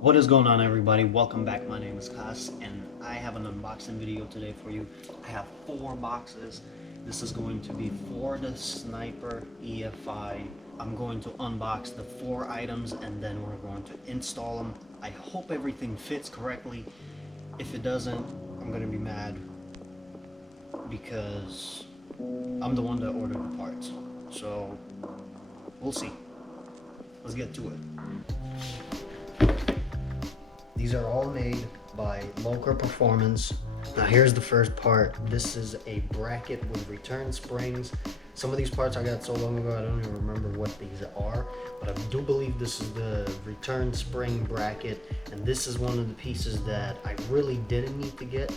What is going on, everybody? Welcome back. My name is Kas and I have an unboxing video today for you. I have 4 boxes. This is going to be for the Sniper EFI. I'm going to unbox the 4 items and then we're going to install them. I hope everything fits correctly. If it doesn't, I'm going to be mad because I'm the one that ordered the parts. So we'll see. Let's get to it. These are all made by Lokar Performance. Now here's the first part. This is a bracket with return springs. Some of these parts I got so long ago I don't even remember what these are, but I do believe this is the return spring bracket, and this is one of the pieces that I really didn't need to get,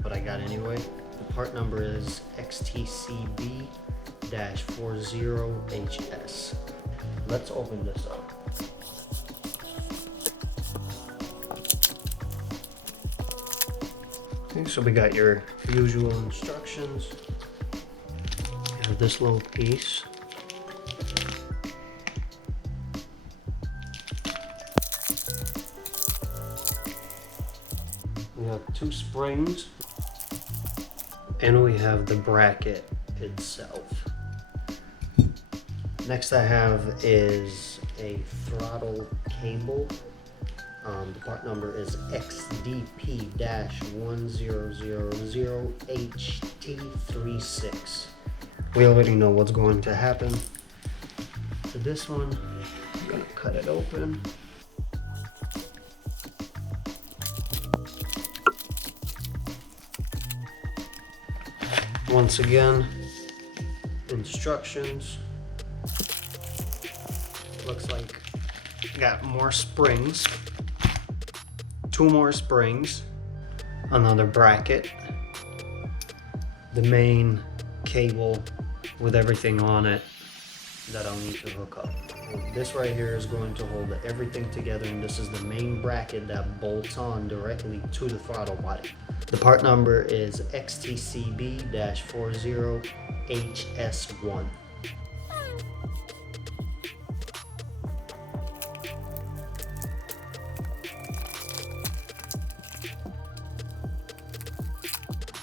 but I got anyway. The part number is XTCB-40HS. Let's open this up. Okay, so we got your usual instructions. You have this little piece. We have 2 springs. And we have the bracket itself. Next I have is a throttle cable. The part number is XDP-1000HT36. We already know what's going to happen to this one. I'm gonna cut it open. Once again, instructions. Looks like got more springs. 2 more springs, another bracket, the main cable with everything on it that I'll need to hook up. This right here is going to hold everything together, and this is the main bracket that bolts on directly to the throttle body. The part number is XTCB-40HS1.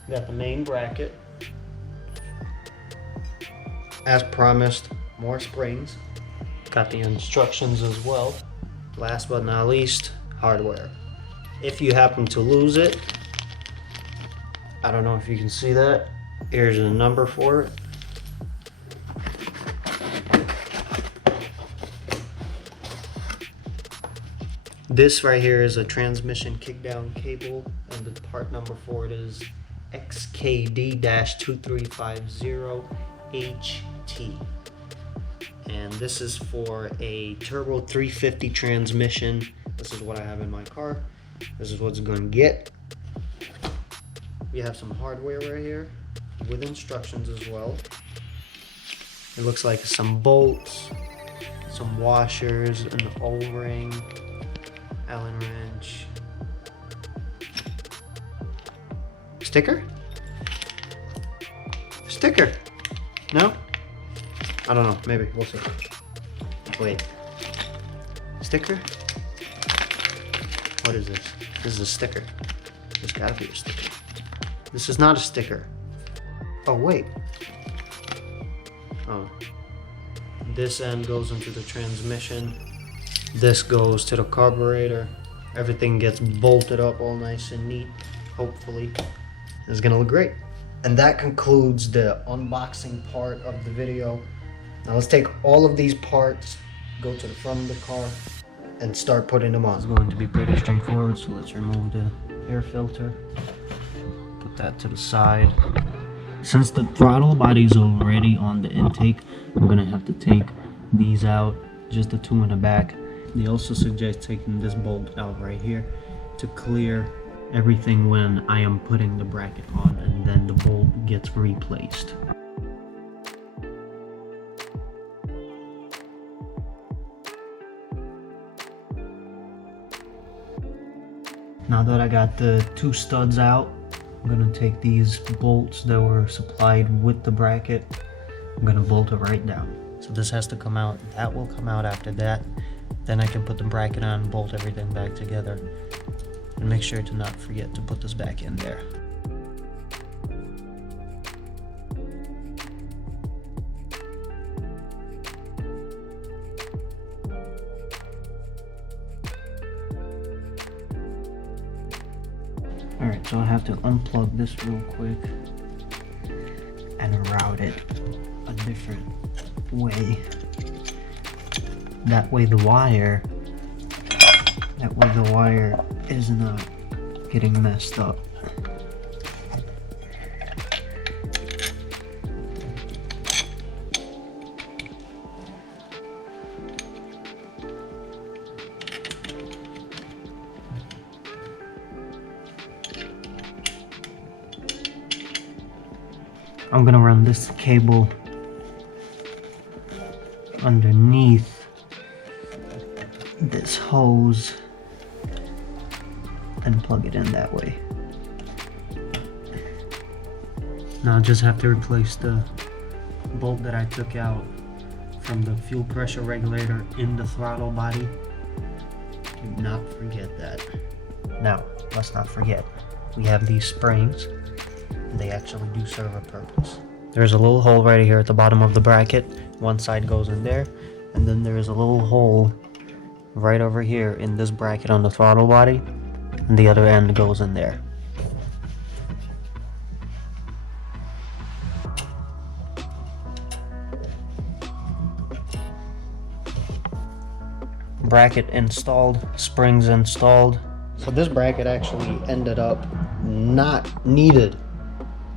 Got the main bracket. As promised, more springs. Got the instructions as well. Last but not least, hardware. If you happen to lose it, I don't know if you can see that. Here's a number for it. This right here is a transmission kickdown cable, and the part number for it is XKD-2350HT. And this is for a turbo 350 transmission. This is what I have in my car. This is what it's going to get. We have some hardware right here with instructions as well. It looks like some bolts, some washers, an O-ring, Allen wrench. Sticker? Sticker? No? I don't know. Maybe. We'll see. Wait. Sticker? What is this? This is a sticker. There's gotta be a sticker. This is not a sticker. Oh, wait. Oh. This end goes into the transmission. This goes to the carburetor. Everything gets bolted up all nice and neat. Hopefully. It's gonna look great. And that concludes the unboxing part of the video. Now let's take all of these parts, go to the front of the car, and start putting them on. It's going to be pretty straightforward, so let's remove the air filter. Put that to the side. Since the throttle body is already on the intake, I'm gonna have to take these out, just the 2 in the back. They also suggest taking this bolt out right here to clear everything when I am putting the bracket on, and then the bolt gets replaced. Now that I got the 2 studs out, I'm gonna take these bolts that were supplied with the bracket. I'm gonna bolt it right down. So this has to come out. That will come out after that. Then I can put the bracket on, bolt everything back together, and make sure to not forget to put this back in there. Alright, so I have to unplug this real quick and route it a different way. That way the wire is not getting messed up. I'm gonna run this cable underneath this hose and plug it in that way. Now I just have to replace the bolt that I took out from the fuel pressure regulator in the throttle body. Do not forget that. Now, let's not forget, we have these springs. They actually do serve a purpose. There's a little hole right here at the bottom of the bracket. One side goes in there, and then there's a little hole right over here in this bracket on the throttle body, and the other end goes in there. Bracket installed, springs installed. So this bracket actually ended up not needed.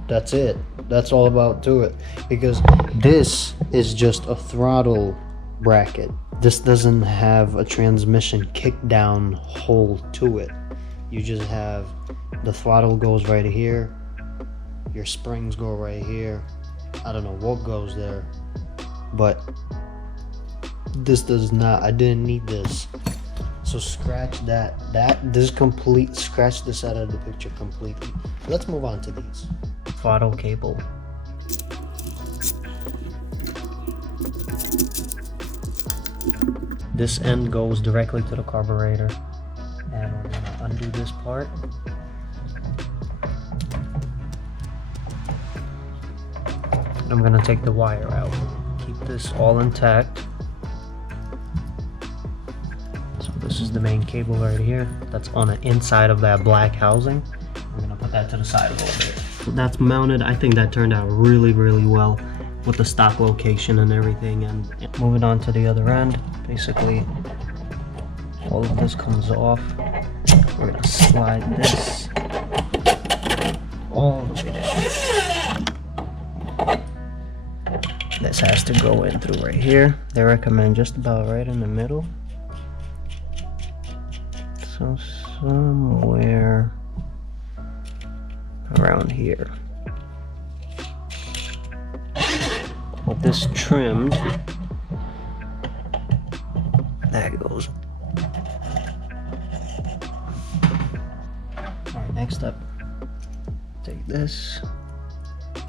That's it. That's all about to it, because this is just a throttle bracket. This doesn't have a transmission kickdown hole to it. You just have the throttle goes right here, your springs go right here. I don't know what goes there, but this does not. I didn't need this. So scratch that. Scratch this out of the picture completely. Let's move on to these. Throttle cable. This end goes directly to the carburetor, and we're gonna undo this part. I'm gonna take the wire out. Keep this all intact. So this is the main cable right here. That's on the inside of that black housing. I'm gonna put that to the side a little bit. That's mounted. I think that turned out really well with the stock location and everything. And moving on to the other end, basically all of this comes off. We're gonna slide this all the way down. This has to go in through right here. They recommend just about right in the middle, so somewhere around here. With this trimmed, that goes. Alright, next up, take this,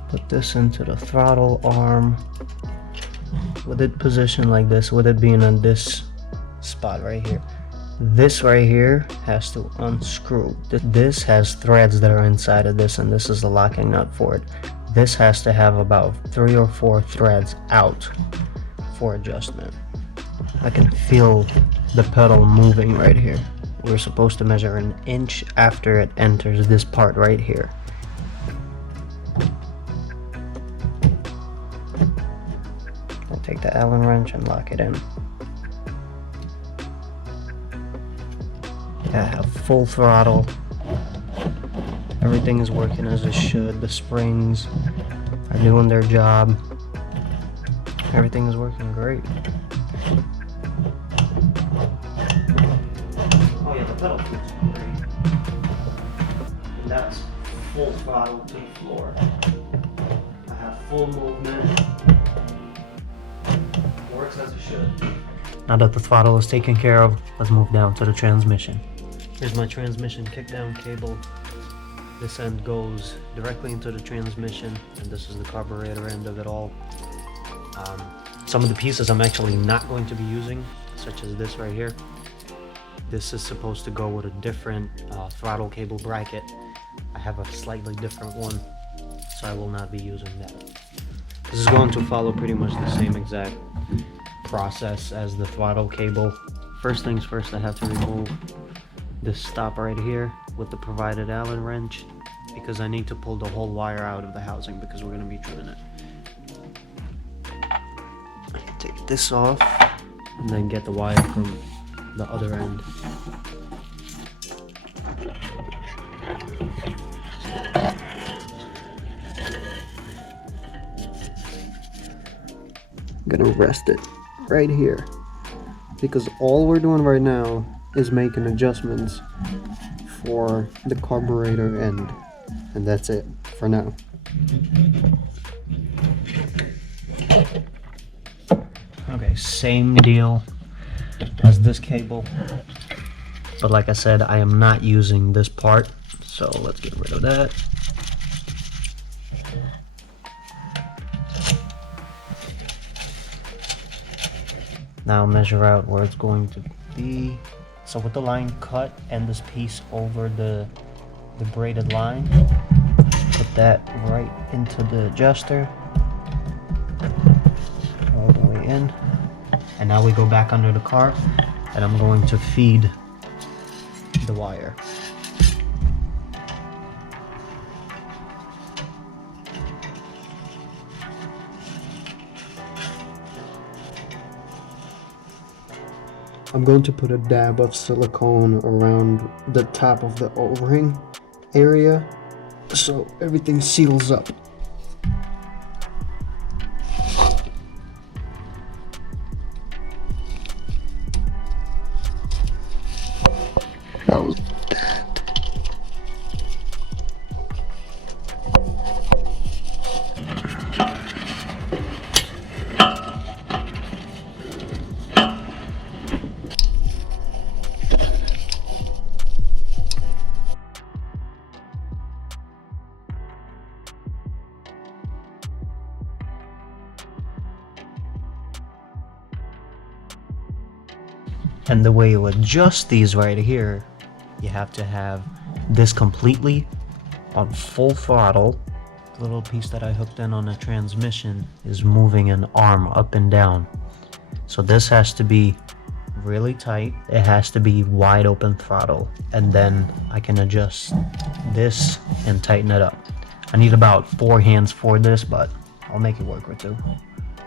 put this into the throttle arm with it positioned like this, with it being on this spot right here. This right here has to unscrew. This has threads that are inside of this, and this is the locking nut for it. This has to have about 3 or 4 threads out for adjustment. I can feel the pedal moving right here. We're supposed to measure an inch after it enters this part right here. I'll take the Allen wrench and lock it in. I have full throttle. Everything is working as it should. The springs are doing their job. Everything is working great. Oh yeah, the pedal feels great. And that's full throttle to the floor. I have full movement. Works as it should. Now that the throttle is taken care of, let's move down to the transmission. Here's my transmission kickdown cable. This end goes directly into the transmission, and this is the carburetor end of it all. Some of the pieces I'm actually not going to be using. such as this right here. This is supposed to go with a different throttle cable bracket. I have a slightly different one, so I will not be using that. This is going to follow pretty much the same exact process as the throttle cable. First things first, I have to remove this stop right here with the provided Allen wrench, because I need to pull the whole wire out of the housing because we're going to be trimming it. Take this off and then get the wire from the other end. I'm gonna rest it right here, because all we're doing right now is making adjustments for the carburetor end, and that's it for now. Okay, same deal as this cable, but like I said, I am not using this part, so let's get rid of that. Now measure out where it's going to be. So with the line cut and this piece over the braided line, put that right into the adjuster, all the way in. And now we go back under the car, and I'm going to feed the wire. I'm going to put a dab of silicone around the top of the O-ring area so everything seals up. That was And the way you adjust these right here, you have to have this completely on full throttle. The little piece that I hooked in on the transmission is moving an arm up and down. So this has to be really tight. It has to be wide open throttle. And then I can adjust this and tighten it up. I need about 4 hands for this, but I'll make it work with 2.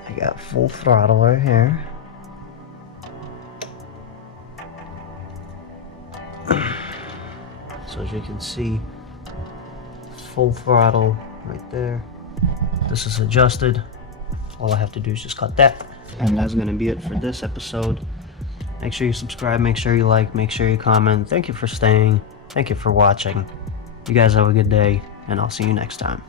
I got full throttle right here. So as you can see, full throttle right there. This is adjusted. All I have to do is just cut that. And that's gonna be it for this episode. Make sure you subscribe, make sure you like, make sure you comment. Thank you for staying. Thank you for watching. You guys have a good day, and I'll see you next time.